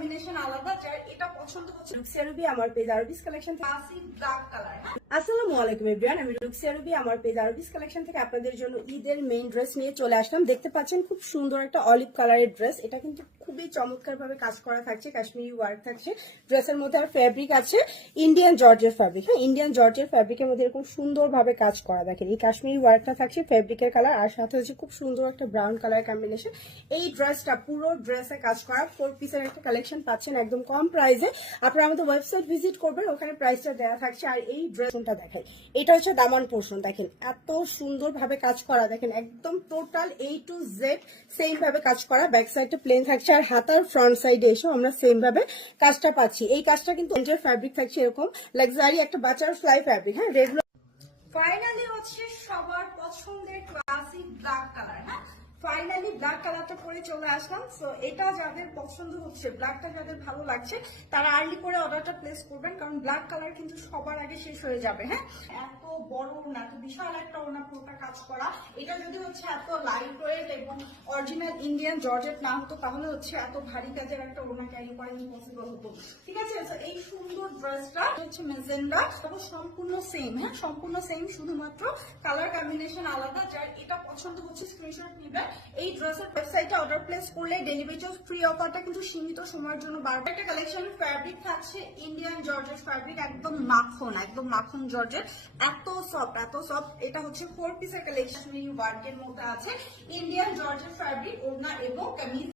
Combination আলাদা, যার এটা পছন্দ হচ্ছে লুক্সিয়া রুবি আমার পেজ আরবিস কালেকশন থেকে ক্লাসিক ব্ল্যাক কালার। আসসালামু আলাইকুম এভরিওয়ান, আমি লুক্সিয়া রুবি আমার পেজ আরবিস কালেকশন থেকে আপনাদের জন্য ঈদের মেইন ড্রেস নিয়ে চলে আসলাম। দেখতে পাচ্ছেন খুব সুন্দর একটা অলিভ কালারের ড্রেস, এটা কিন্তু খুবই চমৎকার ভাবে কাজ করা থাকছে, কাশ্মীরি ওয়ার্ক থাকছে ড্রেসের মধ্যে। আর ফ্যাব্রিক আছে ইন্ডিয়ান জর্জের ফ্যাব্রিক। হ্যাঁ, ইন্ডিয়ান জর্জের ফ্যাব্রিকের মধ্যে এরকম সুন্দর ভাবে কাজ করা। দেখেন এই কাশ্মীরি ওয়ার্কটা থাকছে ফ্যাব্রিকের কালার, আর সাথে হচ্ছে খুব সুন্দর একটা ব্রাউন কালার কম্বিনেশন। এই ড্রেসটা পুরো ড্রেসে কাজ করা 4 পিসের একটা কালেকশন পাচ্ছেন একদম কম প্রাইসে। আপনারা আমাদের ওয়েবসাইট ভিজিট করবেন, ওখানে প্রাইসটা দেওয়া থাকছে। আর এই ড্রেসটা দেখাই, এটা হচ্ছে দামান পোর্শন। দেখেন এত সুন্দর ভাবে কাজ করা, দেখেন একদম total A to Z same ভাবে কাজ করা। ব্যাক সাইডটা প্লেন থাকছে, আর হাতার ফ্রন্ট সাইডে এসেও আমরা সেম ভাবে কাজটা পাচ্ছি। এই কাজটা কিন্তু ফ্যাব্রিক থাকছে এরকম লাক্সারি একটা বাটার ফ্লাই ফ্যাব্রিক। হ্যাঁ, রেগুলার ফাইনালি হচ্ছে সবার পছন্দের ক্লাসিক ব্ল্যাক কালার। হ্যাঁ, ফাইনালি ব্ল্যাক কালারটা পরে চলে আসলাম। সো এটা যাদের পছন্দ হচ্ছে, ব্ল্যাকটা যাদের ভালো লাগছে, তারা আর্লি করে অর্ডারটা প্লেস করবেন, কারণ ব্ল্যাক কালার কিন্তু সবার আগে শেষ হয়ে যাবে। হ্যাঁ, এত বড় ওড়না, এত বিশাল একটা ওড়না পুরোটা কাজ করা। এটা যদি হচ্ছে এত লাইট ওয়েট এবং অরিজিনাল ইন্ডিয়ান জর্জেট না হতো, তাহলে হচ্ছে এত ভারী কাজের একটা ওড়না ক্যারি করা ইম্পসিবল হতো। ঠিক আছে, এই সুন্দর ড্রেসটা হচ্ছে মেজেন্ডা, তবে সম্পূর্ণ সেম। হ্যাঁ, সম্পূর্ণ সেম, শুধুমাত্র কালার কম্বিনেশন আলাদা। যার এটা পছন্দ হচ্ছে স্ক্রিনশট নিবে। এই ড্রেসের ওয়েবসাইটে অর্ডার প্লেস করলে ডেলিভারি চার্জ ফ্রি। অফারটা কিন্তু সীমিত সময়ের জন্য। বারবার একটা কালেকশন ফ্যাব্রিক থাকছে ইন্ডিয়ান জর্জেট ফ্যাব্রিক, একদম মাখন, একদম মাখন জর্জেট, এত সফট, এত সফট। এটা হচ্ছে 4 পিসের কালেকশন, ওয়ার্কের মধ্যে আছে ইন্ডিয়ান জর্জেট ফ্যাব্রিক, ওড়না এবং কামিজ।